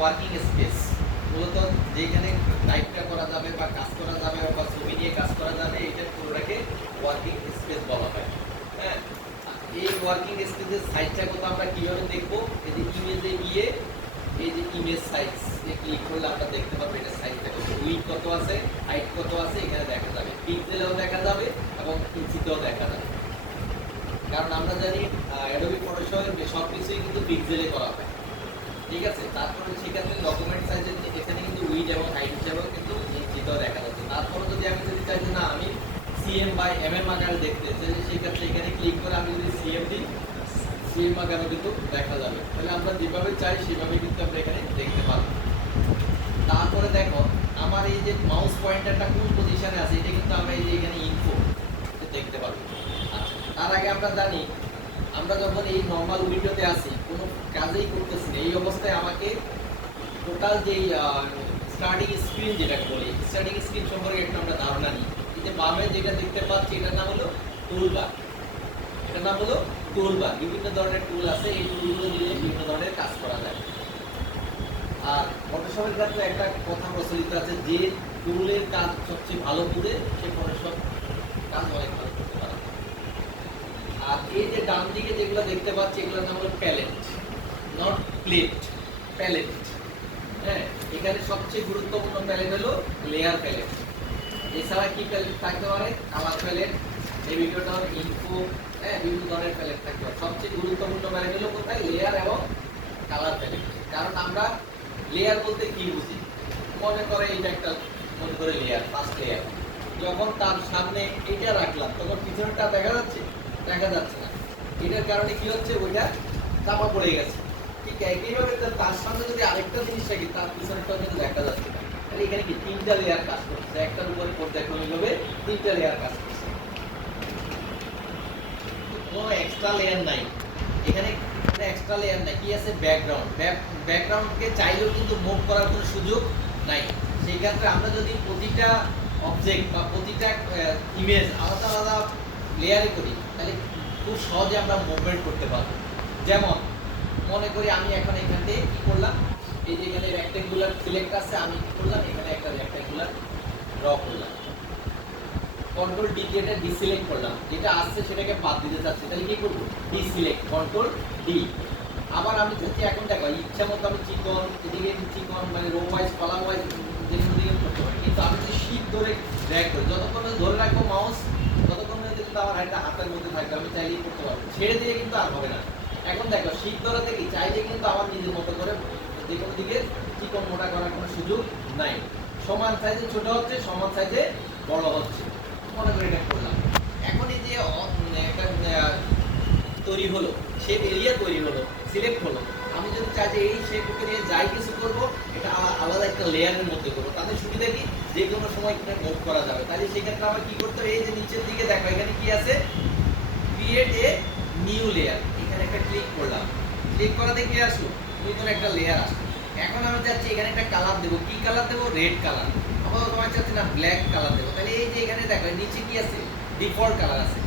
Working space, মূলত যেখানে টাইপটা করা যাবে বা কাজ করা যাবে বা ছবি নিয়ে কাজ করা যাবে, এটা পুরোটাকে ওয়ার্কিং স্পেস বলা হয়। হ্যাঁ, এই ওয়ার্কিং স্পেসের সাইজটা কত আমরা কিভাবে দেখবো? এই যে ইমেজে গিয়ে এই যে ইমেজ সাইজ ক্লিক করলে আমরা দেখতে পাবো এটা সাইজটা কত, উইডথ কত আছে, হাইট কত আছে, এখানে দেখা যাবে। পিক্সেলেও দেখা যাবে এবং ইঞ্চিতেও দেখা যাবে। কারণ আমরা জানি অ্যাডোবি ফটোশপের সব কিছুই কিন্তু পিক্সেলে করা হয়, ঠিক আছে। তারপরে সেক্ষেত্রে ডকুমেন্ট সাইজের এখানে কিন্তু উইডথ এবং হাইট হিসাবেও কিন্তু ইঞ্চিতেও দেখা যাচ্ছে। তারপরে যদি আমি চাই যে না আমি সিএম বাই এমএম আকারে দেখতে চাই, সেক্ষেত্রে এখানে ক্লিক করে আমি যদি সিএম দিই, সিএম আকারেও কিন্তু দেখা যাবে। তাহলে আমরা যেভাবে চাই সেভাবে কিন্তু আমরা এখানে দেখতে পাবো। তারপরে দেখো আমার এই যে মাউস পয়েন্টারটা কোন পজিশনে আছে, এটা কিন্তু আমরা এই যে এখানে ইনফো দেখতে পাবো। আচ্ছা, তার আগে আমরা জানি আমরা যখন এই নর্মাল উইন্ডোতে আসি, কোনো কাজেই করতেছি না, এই অবস্থায় আমাকে টোটাল যেই স্টার্টিং স্ক্রিন যেটাকে বলি, স্টার্টিং স্ক্রিন সম্পর্কে একটা আমরা ধারণা নিই। এই যে বামে যেটা দেখতে পাচ্ছি এটার নাম হলো টুলবার, এটার নাম হলো টুলবার। বিভিন্ন ধরনের টুল আছে, এই টুলগুলো দিয়ে বিভিন্ন ধরনের কাজ করা যায়। আর ফটোশপের ক্ষেত্রে একটা কথা প্রচলিত আছে, যে টুলের কাজ সবচেয়ে ভালো করে সে ফটোশপ কাজ অনেক ভালো করতে পারে। আর এই যে ডান দিকে যেগুলো দেখতে পাচ্ছি এগুলোর নাম হলো প্যালেট, নট প্লেট, প্যালেট। হ্যাঁ, এখানে সবচেয়ে গুরুত্বপূর্ণ প্যালেট হলো লেয়ার প্যালেট। এছাড়া কি প্যালেট থাকতে পারে? কালার প্যালেট, নেভিগেটর, ইনফো, হ্যাঁ, বিভিন্ন ধরনের প্যালেট থাকতে পারে। সবচেয়ে গুরুত্বপূর্ণ প্যালেট হলো কোথায়? লেয়ার এবং কালার প্যালেট। কারণ আমরা লেয়ার বলতে কি বুঝি? মনে করে এটা একটা, মনে করে লেয়ার, ফার্স্ট লেয়ার। যখন তার সামনে এটা রাখলাম তখন পিছনটা দেখা যাচ্ছে? দেখা যাচ্ছে না। এটার কারণে কি হচ্ছে? ওইটা চাপা পড়ে গেছে। ঠিক একইভাবে তার সামনে যদি আরেকটা জিনিস রাখি, তার পিছনটাও কিন্তু দেখা যাচ্ছে না। তাহলে এখানে কি তিনটা লেয়ার কাজ করছে, একটার উপরে পর্যায়ক্রমিকভাবে তিনটা লেয়ার কাজ করছে। কোনো এক্সট্রা লেয়ার নাই এখানে, কোনো এক্সট্রা লেয়ার নাই। কি আছে? ব্যাকগ্রাউন্ড। ব্যাকগ্রাউন্ডকে চাইলেও কিন্তু মুভ করার কোনো সুযোগ নাই। সেই ক্ষেত্রে আমরা যদি প্রতিটা অবজেক্ট বা প্রতিটা ইমেজ আলাদা আলাদা লেয়ারে করি, তাহলে খুব সহজে আমরা মুভমেন্ট করতে পারবো। যেমন মনে করি আমি এখন এখান থেকে কি করলাম, এই যে এখানে রেক্টেঙ্গুলার সিলেক্ট আছে, আমি কি করলাম এখানে একটা রেক্টেঙ্গুলার ড্র করলাম, কন্ট্রোল ডি দিয়ে এটা ডিসিলেক্ট করলাম, যেটা আসছে সেটাকে বাদ দিতে চাচ্ছি, তাহলে কি করবো? Deselect, control D. আবার আমি চাচ্ছি এখন দেখো ইচ্ছা মতো আমি চিকন এদিকে চিকন মানে রো ওয়াইজ কলাম ওয়াইজ যেদিকে দিকে করতে পারি। কিন্তু আমি যদি শীট ধরে ড্র্যাগ করি, যতক্ষণ ধরে রাখবো মাউস ততক্ষণ কিন্তু আমার একটা হাতের মধ্যে থাকবে, আমি চাইলেই করতে পারবো। ছেড়ে দিয়ে কিন্তু আর হবে না। এখন দেখো শীট ধরাতে কি চাইলে কিন্তু আমার নিজের মতো করে যে কোনো দিকে চিকন মোটা করার কোনো সুযোগ নাই। সমান সাইজে ছোট হচ্ছে, সমান সাইজে বড় হচ্ছে। মনে করে এটা করলাম। এখন এই যে একটা তৈরি হলো, শেপ এরিয়া তৈরি হলো, সিলেক্ট হলো। আমি যদি চাই যে এই শেপকে নিয়ে যাই কিছু করবো, এটা আলাদা একটা লেয়ারের মধ্যে করবো, তাদের সুবিধা কি? যে কোনো সময় এখানে মুভ করা যাবে। তাহলে সেক্ষেত্রে আমার কি করতে হবে? এই যে নিচের দিকে দেখো এখানে কি আছে? ক্রিয়েট এ নিউ লেয়ার, এখানে একটা ক্লিক করলাম। ক্লিক করাতে কি আসলো? নতুন একটা লেয়ার আসলো। এখন আমি চাচ্ছি এখানে একটা কালার দেবো। কি কালার দেবো? Red colour. আবার তোমার চাচ্ছি না ব্ল্যাক কালার দেবো। তাহলে এই যে এখানে দেখো নিচে কি আছে? ডিফল্ট কালার আছে।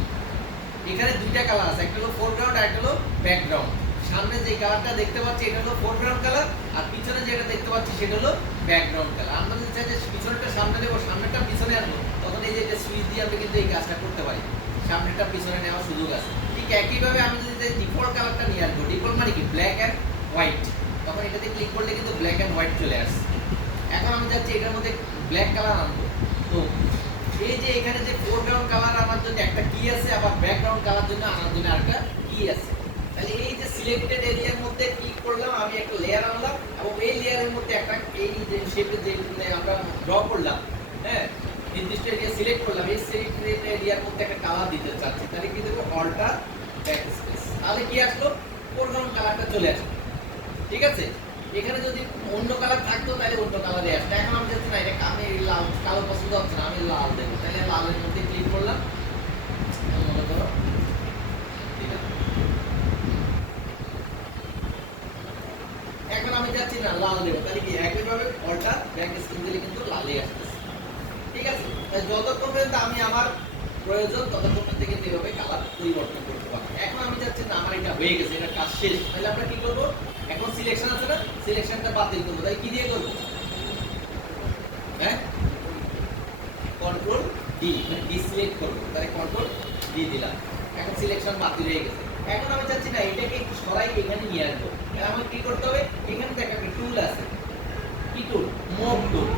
এখানে দুইটা কালার আছে, একটা হলো ফোরগ্রাউন্ড আর একটা হলো ব্যাকগ্রাউন্ড। সামনে যে কালারটা দেখতে পাচ্ছি এটা হলো ফোরগ্রাউন্ড কালার, আর পিছনে যেটা দেখতে পাচ্ছি সেটা হলো ব্যাকগ্রাউন্ড কালার। আমরা যদি চাই যে পিছনেরটা সামনে দেবো, সামনেটা পিছনে আনবো, তখন এই যে সুইচ দিয়ে আমরা কিন্তু এই কাজটা করতে পারি। সামনেটা পিছনে নেওয়ার সুযোগ আছে। ঠিক একইভাবে আমি যদি চাই ডিফল্ট কালারটা নিয়ে আসবো, ডিফল্ট মানে কি? ব্ল্যাক অ্যান্ড হোয়াইট, তখন এটাতে ক্লিক করলে কিন্তু ব্ল্যাক অ্যান্ড হোয়াইট চলে আসছে। এখন আমি চাচ্ছি এটার মধ্যে ব্ল্যাক কালার আনবো, তো এই যে এখানে যে ফোরগ্রাউন্ড কালার আনার জন্য একটা কি আছে, আবার ব্যাকগ্রাউন্ড কালার জন্য আনার জন্য আরেকটা কি আছে। তাহলে এই যে সিলেক্টেড এরিয়ার মধ্যে ক্লিক করলাম, আমি একটা লেয়ার আনলাম এবং এই লেয়ারের মধ্যে একটা এই যে শেপে যে আমরা ড্র করলাম, হ্যাঁ, নির্দিষ্ট এরিয়া সিলেক্ট করলাম, এই সিলেক্টেড এরিয়ার মধ্যে একটা কালার দিতে চাচ্ছি, তাহলে কি দেবো? Alter backspace. তাহলে কি আসলো? ফোরগ্রাউন্ড কালারটা চলে আসলো। ঠিক আছে, এখানে যদি অন্য কালার থাকতো তাহলে অন্য কালারে আসতো। এখন আমি চাচ্ছি না, এটা আমি লাল কালো পছন্দ হচ্ছে না, আমি লাল দেবো। তাহলে লালের মধ্যে ক্লিক করলাম, মনে করো ঠিক আছে। এখন আমি চাচ্ছি না লাল দেবো, তাহলে কি একইভাবে অল্টার ব্যাক স্ক্রিন দিলে কিন্তু লালই আসতেছে। ঠিক আছে, তাই যতক্ষণ পর্যন্ত আমি আমার প্রয়োজন ততক্ষণ থেকে এভাবে কালার পরিবর্তন করতে পারবো। এখন আমি চাচ্ছি না আমার এটা হয়ে গেছে, এটা কাজ শেষ, তাহলে আমরা কি করব? এখন সিলেকশন আছে না, সিলেকশনটা বাতিল করবো। তাই কি দিয়ে করবো? হ্যাঁ, কন্ট্রোল ডি, মানে ডিসিলেক্ট করবো। তাহলে কন্ট্রোল ডি দিলাম। এখন সিলেকশন বাতিল হয়ে গেছে। এখন আমি চাচ্ছি না এটাকে একটু সরাই এখানে নিয়ে আসবো। তাহলে আমার কি করতে হবে? এখানে দেখা একটা টুল আছে, কি টুল? Move tool.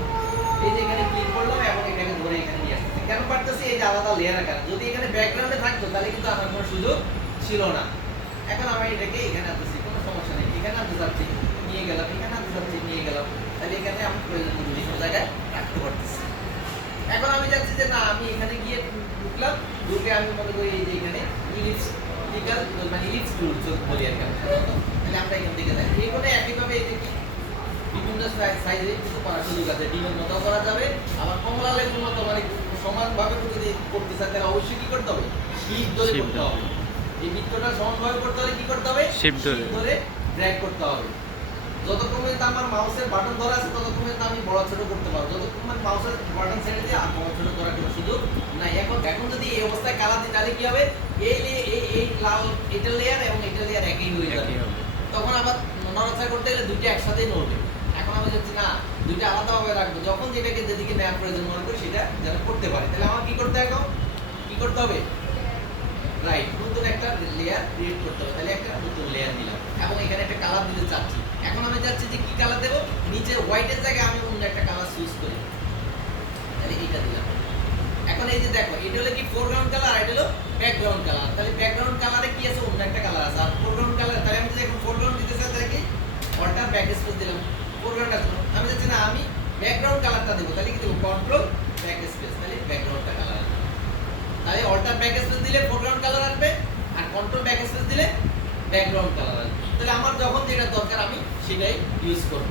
এই যে এখানে ক্লিক করলাম এবং এটাকে ধরে এখানে নিয়ে আসতেছি। কেন পারতেছি? এই যে আলাদা লেয়ার কারণে। যদি এখানে ব্যাকগ্রাউন্ডে থাকতো তাহলে কিন্তু আমার কোনো সুযোগ ছিল না। এখন আমি এটাকে এখানে আনতেছি, কোনো সমস্যা নেই। এখানে আনতে চাচ্ছি, নিয়ে গেলাম। এখানে আনতে চাচ্ছি, নিয়ে গেলাম। তাহলে এখানে আমি প্রয়োজন বিভিন্ন জায়গায় রাখতে পারতেছি। এখন আমি যাচ্ছি যে না, আমি এখানে গিয়ে ঢুকলাম, ঢুকে আমি মনে করি এই যে এখানে ইলিপটিক্যাল, মানে ইলিপস টুল বলি আর কি আমি সাধারণত। তাহলে আমরা এখান থেকে যাই। এখানে একইভাবে এই যে বিভিন্ন সাইজে কিছু করার সুযোগ আছে। ডিমের মতো করা যাবে, আবার কমলা লেবুর মতো, মানে সমানভাবে যদি করতে চান তাহলে অবশ্যই কি করতে হবে? শিপ ধরে করতে হবে। এই বৃত্তটা সমানভাবে করতে হলে কি করতে হবে? শিপ ধরে ড্র্যাগ করতে হবে। যতক্ষণ পর্যন্ত আমার মাউসের বাটন ধরা আছে ততক্ষণ পর্যন্ত আমি বড় ছোট করতে পারবো। যতক্ষণ মানে মাউসের বাটন ছেড়ে দিয়ে আর বড় ছোট করার কোনো সুযোগ নাই। এখন যদি এই অবস্থায় কালার দিই তাহলে কি হবে? এই লাল এটা লেয়ার এবং এটা লেয়ার একই হয়ে যাবে। তখন আবার নড়াচড়া করতে গেলে দুটো একসাথেই নড়বে। এখন আমি চাচ্ছি না, দুইটা আলাদাভাবে রাখবো। যখন যেটাকে যেদিকে নেওয়ার প্রয়োজন মনে করি সেটা যেন করতে পারে। তাহলে আমার কি করতে হবে? কি করতে হবে? রাইট, নতুন একটা লেয়ার ক্রিয়েট করতে হবে। তাহলে একটা নতুন লেয়ার দিলাম এবং এখানে একটা কালার দিতে চাচ্ছি। এখন আমি চাচ্ছি যে কি কালার দেব? নিচে হোয়াইটের জায়গায় আমি অন্য একটা কালার চুজ করি। তাহলে এটা দিলাম। এখন এই যে দেখো, এটা হলো কি ফোরগ্রাউন্ড কালার, আর এটা হলো ব্যাকগ্রাউন্ড কালার। তাহলে ব্যাকগ্রাউন্ড কালারে কি আছে? অন্য একটা কালার আছে। আর ফোরগ্রাউন্ড কালার, তাহলে আমি যদি এখন ফোরগ্রাউন্ড দিতে চাই তাহলে কি অল্টার ব্যাক স্পেস দিলাম, ফোরগ্রাউন্ড আসলো। আমি চাচ্ছি না, আমি ব্যাকগ্রাউন্ড কালারটা দেবো। তাহলে কি দেবো? কন্ট্রোল ব্যাক স্পেস, তাহলে ব্যাকগ্রাউন্ডটা কালার আসবে। তাহলে অল্টার ব্যাক স্পেস দিলে ফোরগ্রাউন্ড কালার আসবে, আর কন্ট্রোল ব্যাক স্পেস দিলে ব্যাকগ্রাউন্ড কালার আসবে। তাহলে আমার যখন যেটা দরকার আমি সেটাই ইউজ করব।